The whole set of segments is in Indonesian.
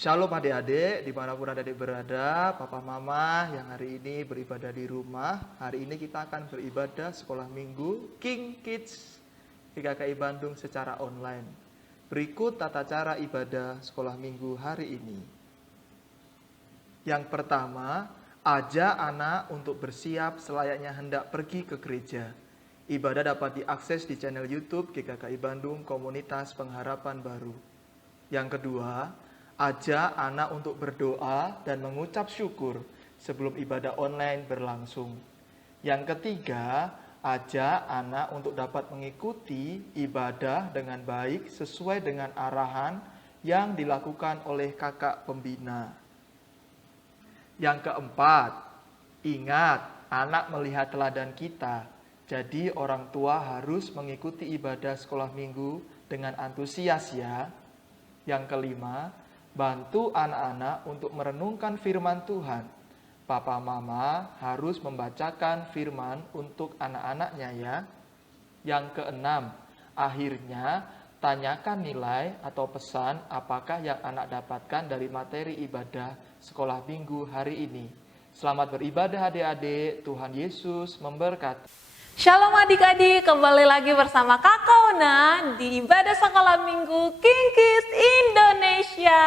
Shalom adik-adik, dimanapun adik-adik berada, papa mama yang hari ini beribadah di rumah. Hari ini kita akan beribadah sekolah minggu King Kids GKKI Bandung secara online. Berikut tata cara ibadah sekolah minggu hari ini. Yang pertama, ajak anak untuk bersiap selayaknya hendak pergi ke gereja. Ibadah dapat diakses di channel YouTube GKKI Bandung Komunitas Pengharapan Baru. Yang kedua, ajak anak untuk berdoa dan mengucap syukur sebelum ibadah online berlangsung. Yang ketiga, ajak anak untuk dapat mengikuti ibadah dengan baik sesuai dengan arahan yang dilakukan oleh kakak pembina. Yang keempat, ingat anak melihat teladan kita. Jadi orang tua harus mengikuti ibadah sekolah minggu dengan antusias ya. Yang kelima, bantu anak-anak untuk merenungkan firman Tuhan. Papa mama harus membacakan firman untuk anak-anaknya ya. Yang keenam, akhirnya tanyakan nilai atau pesan apakah yang anak dapatkan dari materi ibadah sekolah minggu hari ini. Selamat beribadah adik-adik, Tuhan Yesus memberkati. Shalom adik-adik, kembali lagi bersama Kakak Ona di ibadah sekolah minggu King Kids Indonesia.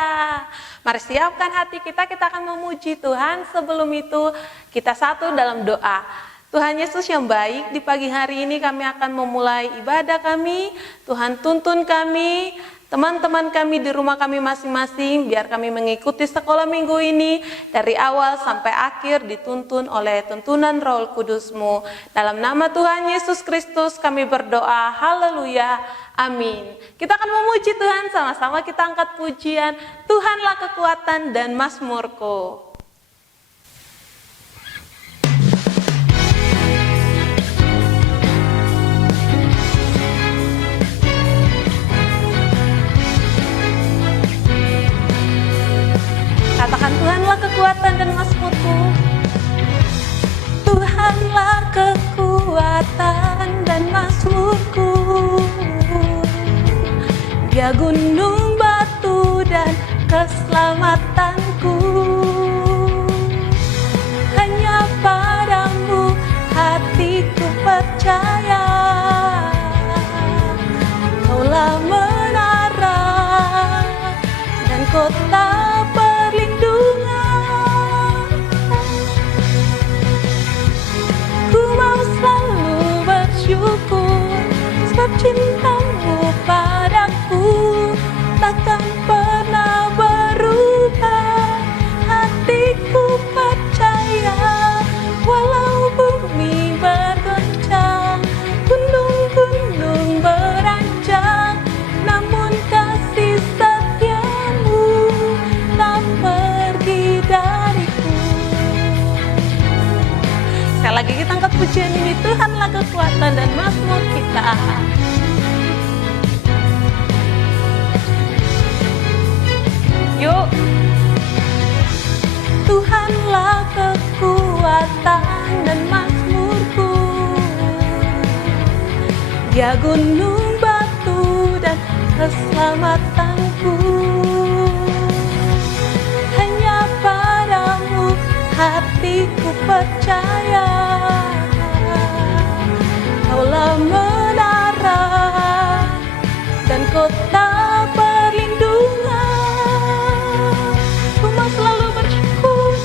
Mari siapkan hati kita akan memuji Tuhan. Sebelum itu kita satu dalam doa. Tuhan Yesus yang baik, di pagi hari ini kami akan memulai ibadah kami. Tuhan tuntun kami, teman-teman kami di rumah kami masing-masing, biar kami mengikuti sekolah minggu ini dari awal sampai akhir dituntun oleh tuntunan Roh Kudus-Mu. Dalam nama Tuhan Yesus Kristus kami berdoa, haleluya, amin. Kita akan memuji Tuhan, sama-sama kita angkat pujian, Tuhanlah kekuatan dan mazmurku. Katakan Tuhanlah kekuatan dan mazmurku. Tuhanlah kekuatan dan mazmurku. Dia gunung batu dan keselamatanku. Hanya padamu hatiku percaya. Kaulah menara dan kota perlindungan. Ku mau selalu bersyukur sebab cintamu padaku takkan pernah berubah. Hatiku percaya walau bumi bergoncang, gunung-gunung beranjak, namun kasih setiamu tak pergi dariku. Sekali lagi kita angkat pujian ini, Tuhanlah kekuatan dan mazmur kita. Yuk. Tuhanlah kekuatan dan mazmurku. Dia gunung batu dan keselamatanku. Hanya padamu hatiku percaya. Kaulah menara dan kota perlindungan. Ku mau selalu bersyukur,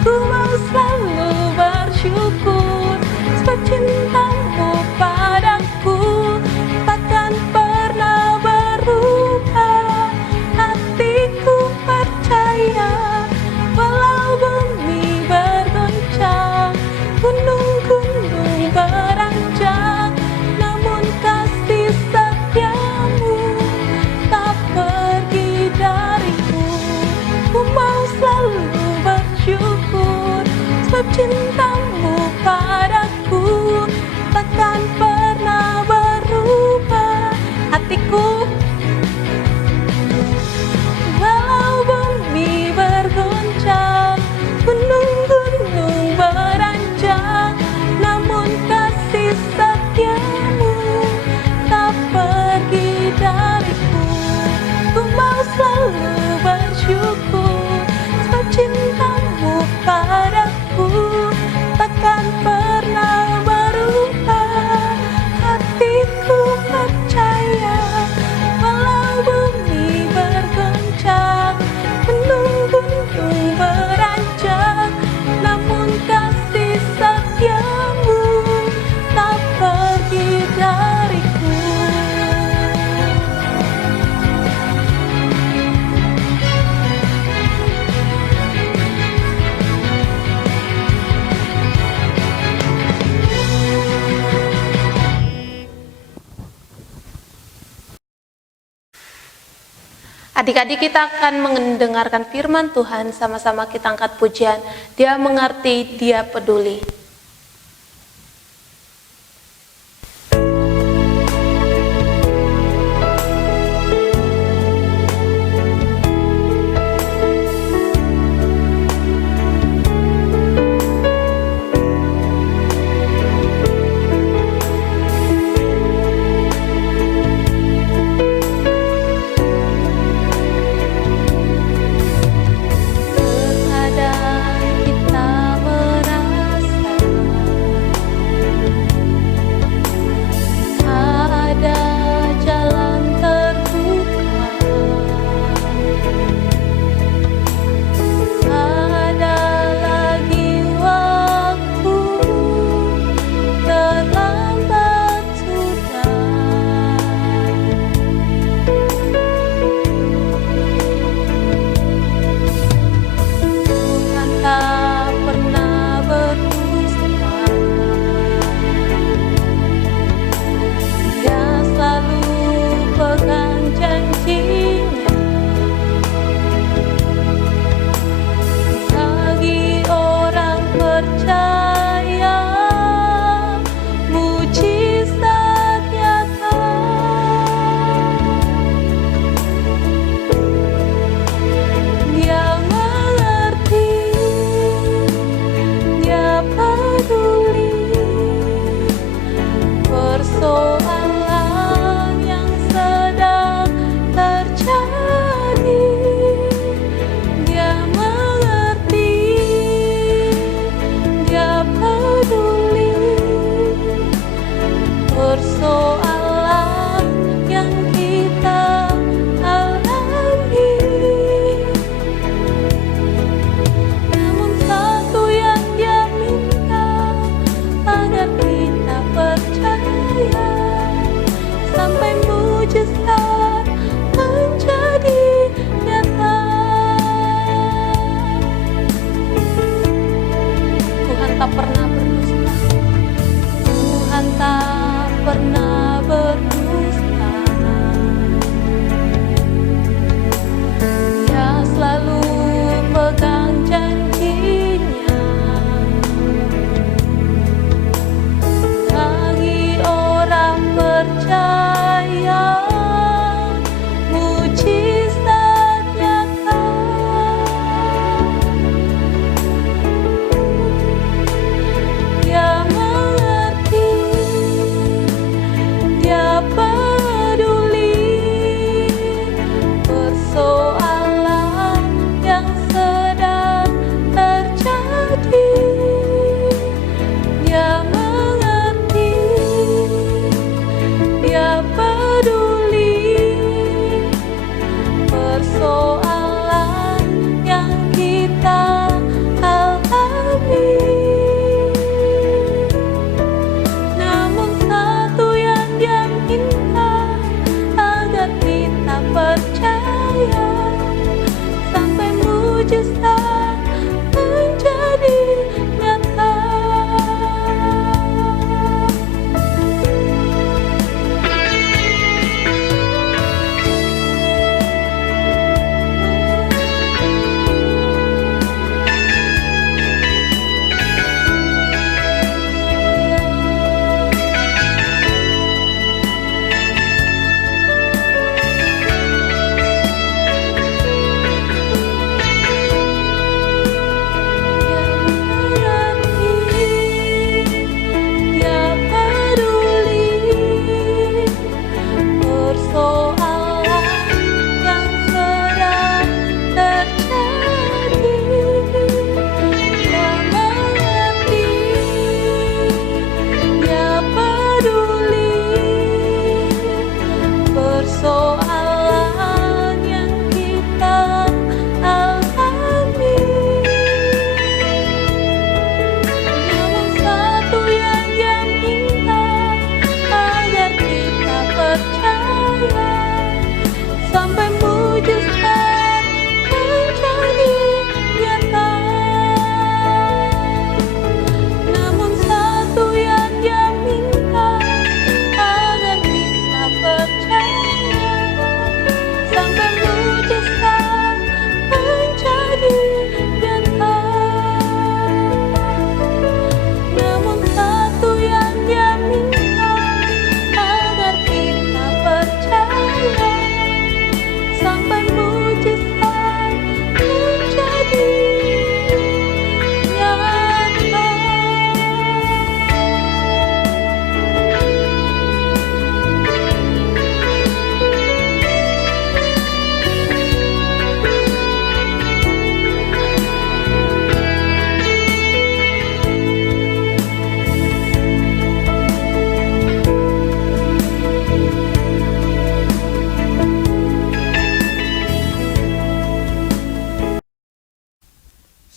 ku mau selalu bersyukur sebab cintamu padaku takkan pernah berubah. Hatiku percaya walau bumi bergoncang, Adik-adik kita akan mendengarkan firman Tuhan, sama-sama kita angkat pujian. Dia mengerti, Dia peduli. Terkadang kita merasa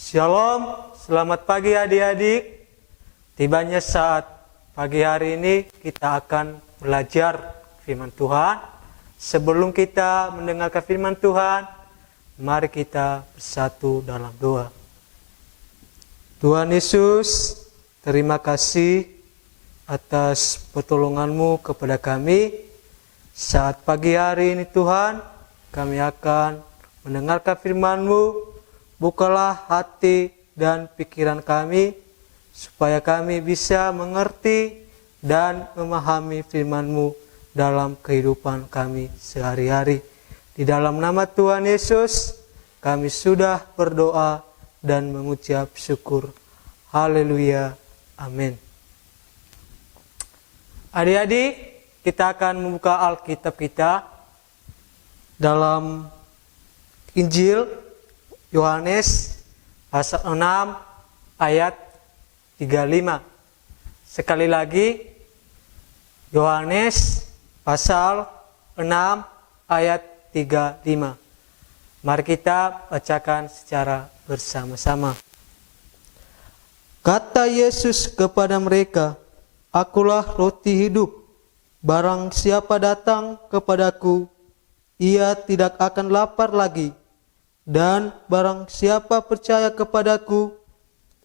Shalom, selamat pagi adik-adik. Tibanya saat pagi hari ini kita akan belajar firman Tuhan. Sebelum kita mendengarkan firman Tuhan, mari kita bersatu dalam doa. Tuhan Yesus, terima kasih atas pertolongan-Mu kepada kami. Saat pagi hari ini Tuhan, kami akan mendengarkan firman-Mu. Bukalah hati dan pikiran kami, supaya kami bisa mengerti dan memahami firman-Mu dalam kehidupan kami sehari-hari. Di dalam nama Tuhan Yesus, kami sudah berdoa dan mengucap syukur. Haleluya. Amin. Adik-adik, kita akan membuka Alkitab kita dalam Injil Yohanes pasal 6 ayat 35. Sekali lagi, Yohanes pasal 6 ayat 35. Mari kita bacakan secara bersama-sama. Kata Yesus kepada mereka, "Akulah roti hidup. Barang siapa datang kepadaku, ia tidak akan lapar lagi. Dan barang siapa percaya kepadaku,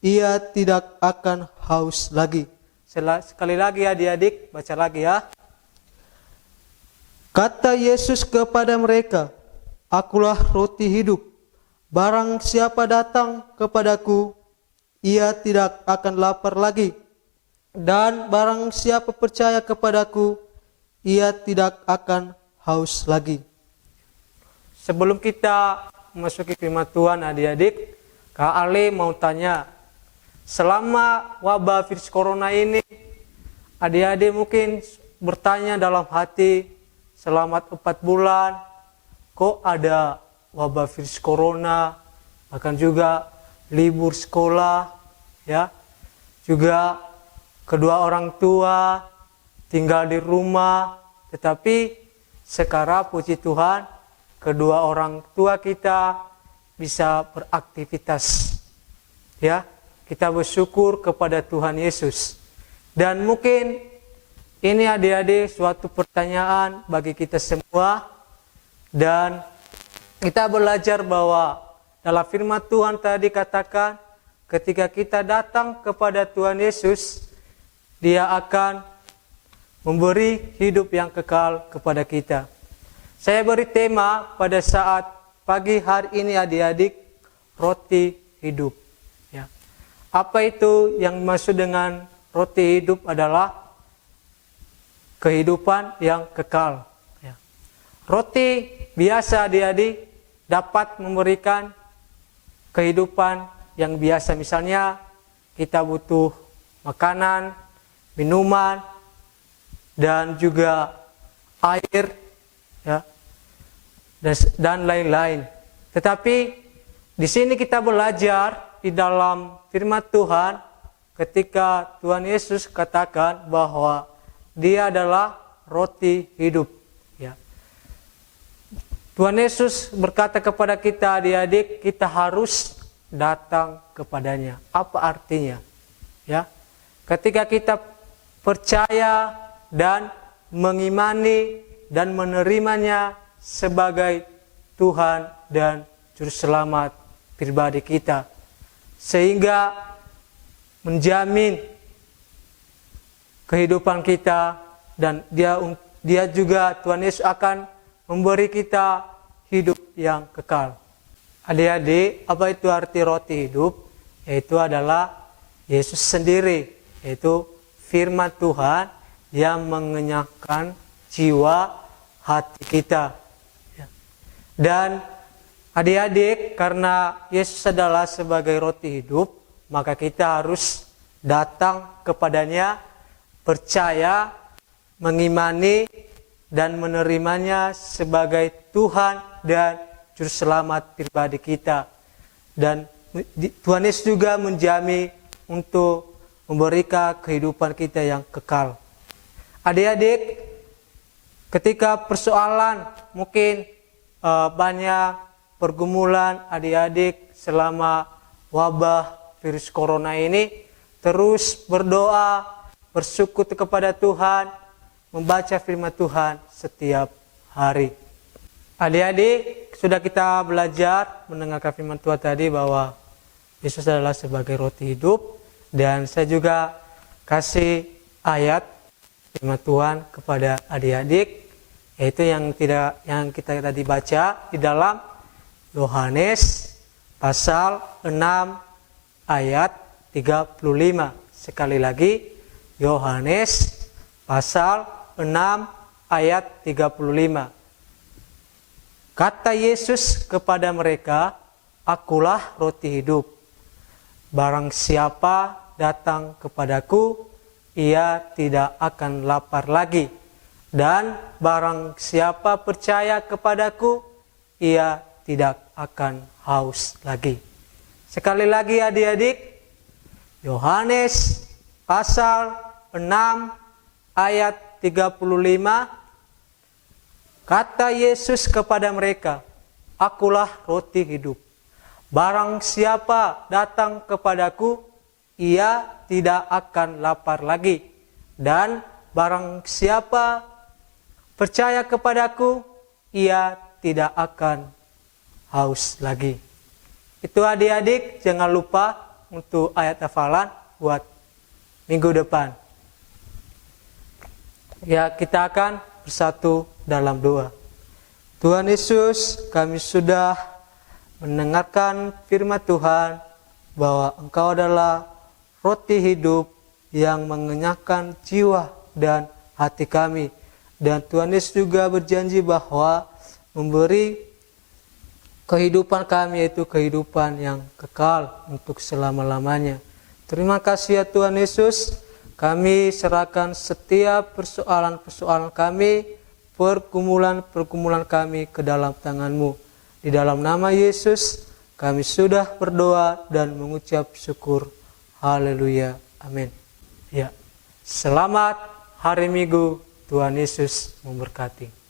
ia tidak akan haus lagi." Sekali lagi adik-adik, baca lagi ya. Kata Yesus kepada mereka, "Akulah roti hidup. Barang siapa datang kepadaku, ia tidak akan lapar lagi. Dan barang siapa percaya kepadaku, ia tidak akan haus lagi." Sebelum kita memasuki firman Tuhan adik-adik, Kak Ale mau tanya, selama wabah virus corona ini, adik-adik mungkin bertanya dalam hati, selama 4 bulan, kok ada wabah virus corona, bahkan juga libur sekolah, ya, juga kedua orang tua tinggal di rumah, tetapi sekarang puji Tuhan, kedua orang tua kita bisa beraktivitas. Ya, kita bersyukur kepada Tuhan Yesus. Dan mungkin ini adik-adik suatu pertanyaan bagi kita semua. Dan kita belajar bahwa dalam firman Tuhan tadi katakan, ketika kita datang kepada Tuhan Yesus, Dia akan memberi hidup yang kekal kepada kita. Saya beri tema pada saat pagi hari ini adik-adik, roti hidup. Ya. Apa itu yang dimaksud dengan roti hidup adalah kehidupan yang kekal. Ya. Roti biasa adik-adik dapat memberikan kehidupan yang biasa. Misalnya kita butuh makanan, minuman, dan juga air, ya, dan lain-lain. Tetapi di sini kita belajar di dalam firman Tuhan ketika Tuhan Yesus katakan bahwa Dia adalah roti hidup. Ya. Tuhan Yesus berkata kepada kita adik-adik, kita harus datang kepadanya. Apa artinya? Ya. Ketika kita percaya dan mengimani dan menerimanya sebagai Tuhan dan Juru Selamat pribadi kita, sehingga menjamin kehidupan kita, dan dia juga Tuhan Yesus akan memberi kita hidup yang kekal. Adik-adik, apa itu arti roti hidup? Yaitu adalah Yesus sendiri, yaitu firman Tuhan yang mengenyangkan jiwa hati kita. Dan adik-adik, karena Yesus adalah sebagai roti hidup, maka kita harus datang kepadanya, percaya, mengimani, dan menerimanya sebagai Tuhan dan Juru Selamat pribadi kita. Dan Tuhan Yesus juga menjamin untuk memberikan kehidupan kita yang kekal. Adik-adik, ketika persoalan mungkin banyak pergumulan adik-adik selama wabah virus corona ini, terus berdoa, bersyukur kepada Tuhan, membaca firman Tuhan setiap hari. Adik-adik, sudah kita belajar mendengarkan firman Tuhan tadi bahwa Yesus adalah sebagai roti hidup, dan saya juga kasih ayat firman Tuhan kepada adik-adik, yaitu yang kita tadi baca di dalam Yohanes pasal 6 ayat 35. Sekali lagi, Yohanes pasal 6 ayat 35. Kata Yesus kepada mereka, "Akulah roti hidup. Barang siapa datang kepadaku, ia tidak akan lapar lagi. Dan barang siapa percaya kepadaku, ia tidak akan haus lagi." Sekali lagi adik-adik, Yohanes pasal 6 ayat 35. Kata Yesus kepada mereka, "Akulah roti hidup. Barang siapa datang kepadaku, ia tidak akan lapar lagi. Dan barang siapa percaya kepadaku, ia tidak akan haus lagi." Itu adik-adik, jangan lupa untuk ayat hafalan buat minggu depan. Ya, kita akan bersatu dalam doa. Tuhan Yesus, kami sudah mendengarkan firman Tuhan bahwa Engkau adalah roti hidup yang mengenyangkan jiwa dan hati kami. Dan Tuhan Yesus juga berjanji bahwa memberi kehidupan kami, yaitu kehidupan yang kekal untuk selama-lamanya. Terima kasih ya Tuhan Yesus. Kami serahkan setiap persoalan-persoalan kami, pergumulan-pergumulan kami ke dalam tangan-Mu. Di dalam nama Yesus, kami sudah berdoa dan mengucap syukur. Haleluya. Amin. Ya. Selamat hari Minggu. Tuhan Yesus memberkati.